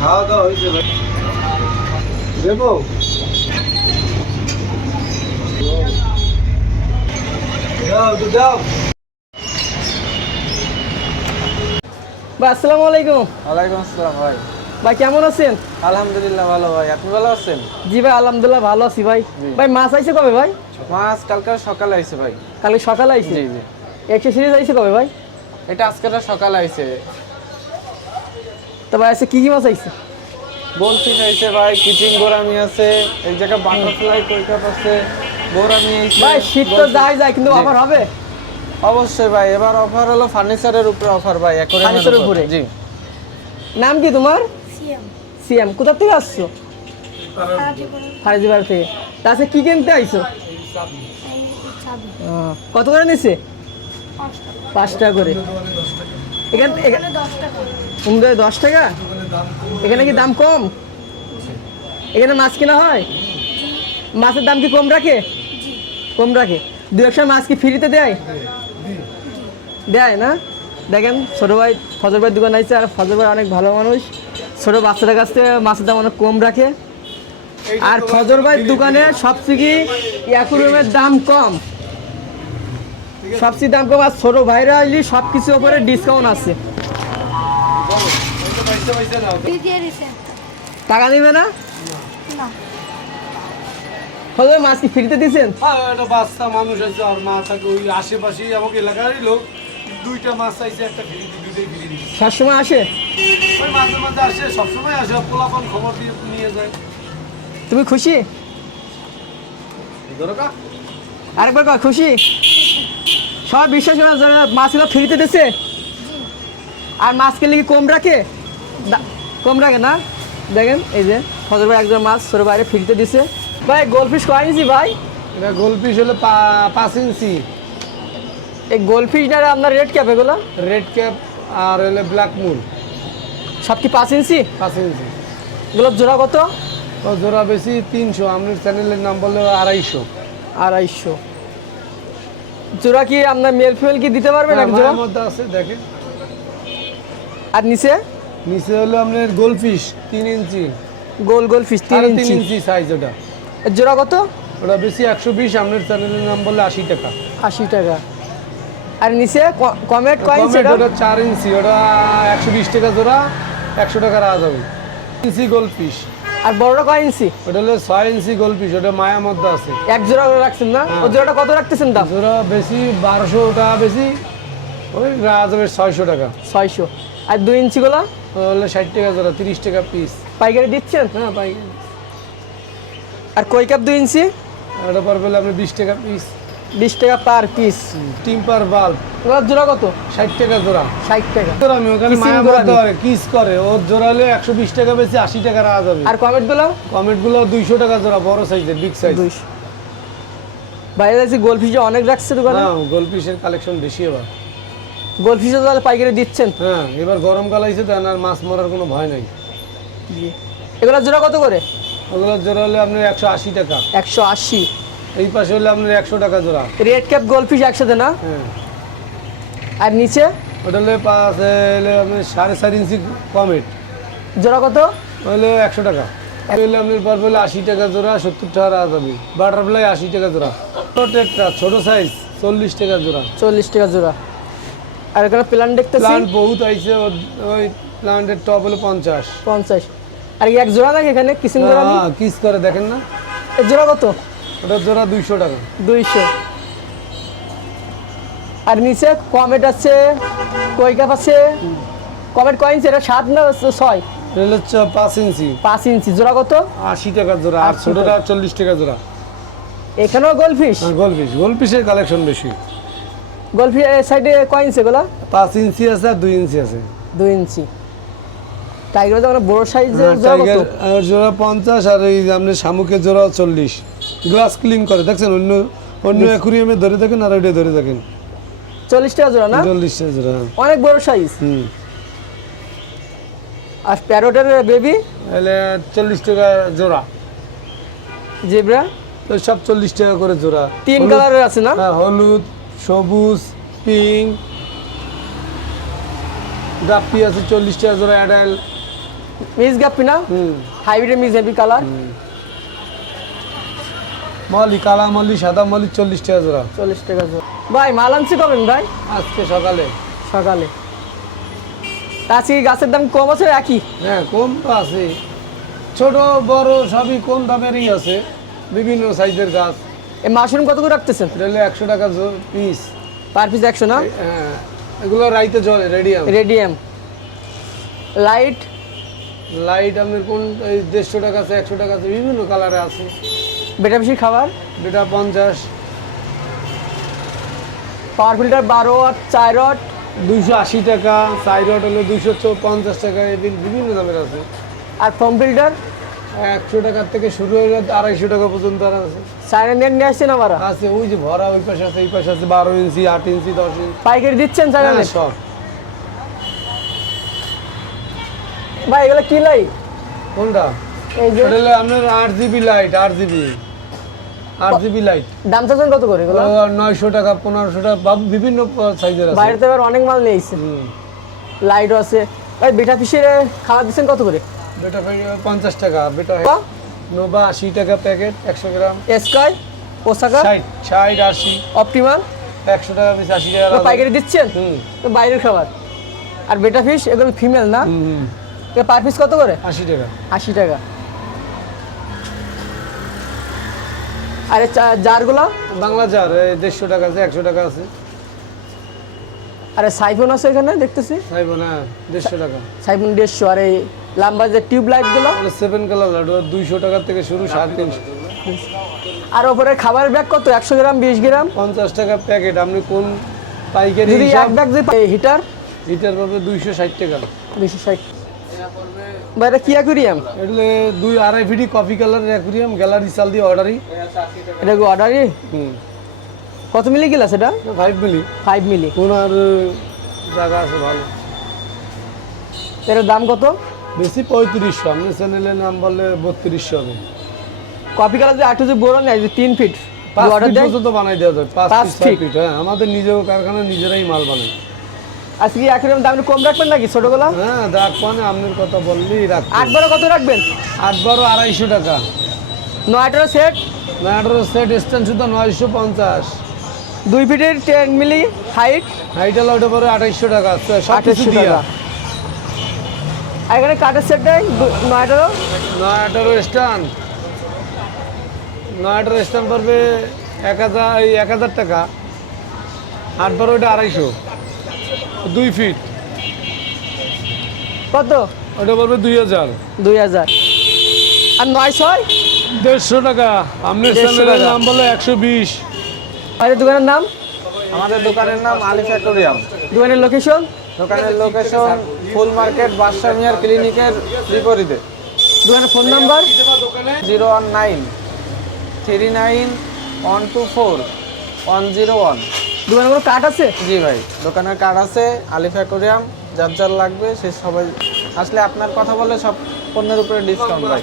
খাওয়া দাওয়া হয়েছে ভাই। দেবো দাও তো দাও। ভাই আসসালামু আলাইকুম। ওয়ালাইকুম আসসালাম ভাই। ভাই কেমন আছেন? আলহামদুলিল্লাহ ভালো ভাই, আপনি ভালো আছেন? জি ভাই আলহামদুলিল্লাহ ভালো আছি ভাই। জি। ভাই মাছ আইছে কবে ভাই? মাছ কালকে সকালে আইছে ভাই। কালকে সকালে আইছে? জি জি। একশো সিরিজ আইছে কবে ভাই? এটা আজকেটা সকালে আইছে। তো ভাই আজকে কি কি মাছ আইছে? গোলফিশ আইছে ভাই, কিচিং গোরামি আছে, এই জায়গায় বাটারফ্লাই কৈকাপ আছে, গোরামি আইছে। ভাই শীত তো যায় যায় কিন্তু জি। অফার হবে? অবশ্যই ভাই, এবার অফার হলো ফার্নিচারের উপরে অফার ভাই, ফার্নিচারের উপরে? জি। নাম কি তোমার? CM CM. কোথা থেকে আসছো? ফারাজিবার থেকে। তা আজকে কি কিনতে আইছো? কত করে নিছে? 5 টাকা করে। এখানে এখানে 10 টাকা। 10 টাকা? এখানে কি দাম কম? এখানে মাছ কেনা হয়? মাছের দাম কি কম রাখে? কম রাখে। 2-1 মাছ কি ফ্রিতে দেয়? দেয় না? দেখেন ছোটো ভাই ফজর ভাইয়ের দোকান আছে, আর ফজর ভাই অনেক ভালো মানুষ, ছোটো বাচ্চাদের কাছ থেকে মাছের দাম অনেক কম রাখে। আর ফজর ভাইয়ের দোকানে সবথেকে অ্যাকুরিয়ামের দাম কম, সবচেয়ে দাম কম। আর ছোটো ভাইরা আইলি সব কিছুর উপরে ডিসকাউন্ট আছে। দিয়ে দিছে। টাকা নেবে না? না। ফজর ভাই মাছ কি ফ্রিতে দিচ্ছেন? একটা বাচ্চা মানুষ আছে, আর মা থাকে ওই আশেপাশেই আমাকে এলাকারই লোক, 2টা মাছ চাইছে, একটা ফ্রি দিই, 2টাই ফ্রি দিই। সবসময় আসে? ওই মাঝে মাঝে আসে, সবসময় আসে, পোলাপান খবর দিয়ে নিয়ে যায়। তুমি খুশি? দরকার আরেকবার কর খুশি? সব বিশ্বাস করে যারা মাছগুলো ফ্রিতে দিচ্ছে? আর মাছ কিনলে কি কম রাখে? কম রাখে না? দেখেন এই যে ফজর ভাই একজন মাছ ছোটো বাইরে ফ্রিতে দিচ্ছে। ভাই গোলফিশ কয় ইঞ্চি ভাই? এটা গোলপিস হলো 5 ইঞ্চি, এই গোলফিশটা আপনার রেট ক্যাপ এগুলো? রেড ক্যাপ আর হলো ব্ল্যাক মুন সব কি 5 ইঞ্চি? 5 ইঞ্চি। এগুলো জোড়া কত? ও জোড়া বেশি 300, আপনার চ্যানেলের নাম বললে 250। 250 জোড়া কি আপনার মেল ফিমেল কি দিতে পারবেন এক জোড়া? মায়ের মধ্যে আছে দেখেন। আর নিচে? নিচে হলো আপনার গোলফিশ 3 ইঞ্চি, গোল গোলফিশ 3 3 ইঞ্চি। Inch size. ওটা এর জোড়া কত? ওটা বেশি 120, আপনার চ্যানেলের নাম বললে 80 টাকা। 80 টাকা। আর নিচে কমেট কয় ইঞ্চি? কমেট ওটা 4 ইঞ্চি, ওটা 120 টাকা জোড়া, 100 টাকা রাখা যাবে। ইঞ্চি গোলফিশ। আর বড়টা কয় ইঞ্চি? ওটা হলো 6 ইঞ্চি গোলফিশ, ওটা মায়ার মধ্যে আছে। এক জোড়া করে রাখছেন না? ও জোড়াটা কত রাখতেছেন দাম? জোড়া বেশি 1200 টাকা বেশি, ওই রাখা যাবে 600 টাকা। 600। আর 2 ইঞ্চি গুলো? ওটা হলো 60 টাকা জোড়া, 30 টাকা পিস। পাইকারি দিচ্ছেন? হ্যাঁ পাইকারি। আর কই কাপ 2 ইঞ্চি? ওটা পড়বে হলো আপনার 20 টাকা পিস। 20 টাকা পার পিস। টিম্পার বাল্ব ওগুলোর জোড়া কত? 60 টাকা জোড়া। 60 টাকা। জোড়া আমি ওখানে Kissing মায়ার গোড়ামি। মধ্যে করে কিস করে, ওর জোড়া হলে 120 টাকা বেশি, 80 টাকা রাখা যাবে। আর কমেট গুলো? কমেট গুলো 200 টাকা জোড়া, বড় সাইজের, বিগ সাইজ। 200। বাইরে যাচ্ছি গোলফিশ অনেক রাখছে দোকানে। হ্যাঁ গোলফিশের কালেকশন বেশি এবার। গোলফিশও তাহলে পাইকারি দিচ্ছেন? হ্যাঁ এবার গরমকাল আইছে তো, আর মাছ মরার কোনো ভয় নাই। জি। এগুলোর জোড়া কত করে? ওগুলোর জোড়া হলে আপনার 180 টাকা। 180। এই পাশে হলে আপনার 100 টাকা জোড়া। রেড ক্যাপ গোলফিশ একসাথে না? হ্যাঁ আর নিচে? ওটা হলে পাশে হলে আপনার 4.5 ইঞ্চি কমেট, জোড়া কত? হলে 100 টাকা। হলে আপনার পারবে হলে 80 টাকা জোড়া, 70 টাকা রাখা যাবে। বাটারফ্লাই 80 টাকা জোড়া। ছোটটা ছোট সাইজ 40 টাকা জোড়া। 40 টাকা জোড়া। আর এখানে প্ল্যান দেখতেছি প্লান্ট বহুত আইছে, ওই প্লান্টের টপ হলো 50। 50। আর কি এক জোড়া নাকি এখানে কিসিং জোড়া? হ্যাঁ কিস করে দেখেন না, এর জোড়া কত? ওটার জোড়া 200 টাকা। 200। আর নিচে কমেট আছে, কই কাপ আছে। কমেট কয় ইঞ্চি? এটা 7 না 6? এটা হলো 5 ইঞ্চি, 5 ইঞ্চি। জোড়া কত? 80 টাকা জোড়া। আর 80 ছোটটা 40 টাকা জোড়া। এখানেও গোলফিশ? গোলফিশ, গোলফিশের কালেকশন বেশি। গোলফিশ এর সাইডে কয় ইঞ্চি এগুলো? 5 ইঞ্চি আছে আর 2 ইঞ্চি আছে। 2 ইঞ্চি। টাইগার তো বড় সাইজের জোড়া কত? টাইগার জোড়া 50, আর এই যে আপনার শামুকের জোড়া 40। গ্লাস ক্লিন করে দেখছেন, অন্য অন্য অ্যাকুরিয়ামে ধরে দেখেন, আর ওইটা ধরে দেখেন। 40 টাকা জোড়া না? 40 টাকা জোড়া। অনেক বড় সাইজ। আর প্যারোটের বেবি? তাহলে 40 টাকা জোড়া। জেব্রা? তো সব 40 টাকা করে জোড়া। 3 হলুদ- কালারের আছে না? হ্যাঁ হলুদ, সবুজ, পিঙ্ক। গাপ্পি আছে 40 টাকা জোড়া। অ্যাডাল মিক্স গাপ্পি না? Hybrid mix heavy colour. Molly কালা মলি সাদা মলি 40 টাকা জোড়া। 40 টাকা জোড়া। ভাই মাল আনছি কবে ভাই? আজকে সকালে। সকালে। আজকে গাছের দাম কম আছে একই? হ্যাঁ কম তো আছে, ছোট বড় সবই কম দামেরই আছে, বিভিন্ন সাইজের গাছ। এই মাশরুম কত করে রাখতেছেন? এটা হলো 100 টাকা পিস। পার পিস 100 না? হ্যাঁ এগুলো রাইতে জলে রেডিয়াম। রেডিয়াম। লাইট লাইট আপনার কোন এই 150 টাকা আছে, 100 টাকা আছে, বিভিন্ন কালারে আছে। বেটা বেশি খাবার এটা 50। পাওয়ার ফিল্টার 12 ওয়াট 4 ওয়াট 280 টাকা, 4 ওয়াট হলো 250 টাকা, বিভিন্ন দামের আছে। আর ফোম ফিল্টার 100 টাকার থেকে শুরু হয়ে 250 টাকা পর্যন্ত আর আছে। চায়না নেট নিয়ে আসছেন আবার? আছে ওই যে ভরা, ওই পাশে আছে, এই পাশে আছে, 12 ইঞ্চি 8 ইঞ্চি 10 ইঞ্চি পাইকারি দিচ্ছেন চায়না হ্যাঁ, নেট? সব। ভাই এগুলো কি লাইট? কোনটা? এই যে এটা হলো আপনার 8GB লাইট, 8GB লাইট। দাম চাচ্ছেন কত করে এগুলো? 900 টাকা 1500 টাকা বিভিন্ন সাইজের আছে। বাইরে তো এবার অনেক মাল নিয়ে এসেছে। লাইটও আছে। ভাই বেটা ফিশের খাবার দিচ্ছেন কত করে? বেটা 50 টাকা, বেটা নোভা 80 টাকা প্যাকেট 100 গ্রাম। এসকাই ওসাকা 60 80 অপটিমাল 100 টাকা পিস, 80 টাকা তো পাইকারি দিচ্ছেন? তো বাইরের খাবার। আর বেটা ফিশ এগুলো ফিমেল না? তো পার পিস কত করে? 80 টাকা। 80 টাকা। আর এই জারগুলো? বাংলা জার 150 টাকা আছে, 100 টাকা আছে। আরে সাইফোন আছে এখানে দেখতেছি। সাইবন হ্যাঁ 150 টাকা। সাইফোন 150। আর এই লাম্বা যে টিউব লাইটগুলো? 7 কালার লাডু 200 টাকা থেকে শুরু, 350। আর ওপরে খাবারের ব্যাগ কত? 100 গ্রাম 20 গ্রাম 50 টাকা প্যাকেট। আপনি কোন পাইকারি যদি হিসাব? এক ব্যাগ যে হিটার লিটার পাবে 260 টাকা। 260। ভাই এটা কি অ্যাকুরিয়াম? এগুলো 2.5 ফিটি কফি কালারের অ্যাকুরিয়াম, গ্যালারি চাল দিয়ে অর্ডারই। এটা কি অর্ডারই? কত মিলি গ্লাস এটা? 5 মিলি। 5 মিলি। ওনার জায়গা আছে ভালো। এটার দাম কত? বেশি 3500, আপনি চ্যানেলের নাম বললে 3200 হবে। কপি কালার যে 8 যে বড় নেয় যে 3 ফিট 5 অর্ডার ফিট দেয়? পর্যন্ত বানাই দেওয়া যায়, 5 5 ফিট 6 ফিট। হ্যাঁ আমাদের নিজের কারখানা, নিজেরাই মাল বানাই। আজকে কি অ্যাকুরিয়াম দাম একটু কম রাখবেন নাকি ছোটগুলো? হ্যাঁ রাখ, মানে আপনার কথা বললেই রাখ। 8 12 কত রাখবেন? 8 12 250 টাকা। 9 সেট ম্যাটার সেট স্ট্যান্ড শুধু 950। 2 ফিটের 10 মিলি হাইট হাইটা ওটা পরে 2800 টাকা, সব কিছু 2800 দিয়া। টাকা। আর এখানে কাঠের সেট দেয় 9 918 স্ট্যান্ড, 918 স্ট্যান্ড পড়বে 1000 টাকা। 8 12 ওটা 250, 2 ফিট কত? ওটা পড়বে 2000। 2000। আর 9 6 150 টাকা। আপনার 150 চ্যানেলের টাকা। নাম বলে 120। আর এই দোকানের নাম? আমাদের দোকানের নাম আলিফ অ্যাকোরিয়াম। দোকানের লোকেশন? দোকানের লোকেশন ফুল মার্কেট বাদশা মিয়ার ক্লিনিকের বিপরীতে। দোকানের ফোন নাম্বার? 019 39 124 101। দোকানে কোনো কার্ড আছে? জি ভাই, দোকানের কার্ড আছে। আলিফ অ্যাকোরিয়াম, যার যার লাগবে সে সবাই আসলে আপনার কথা বলে সব পণ্যের উপরে ডিসকাউন্ট ভাই।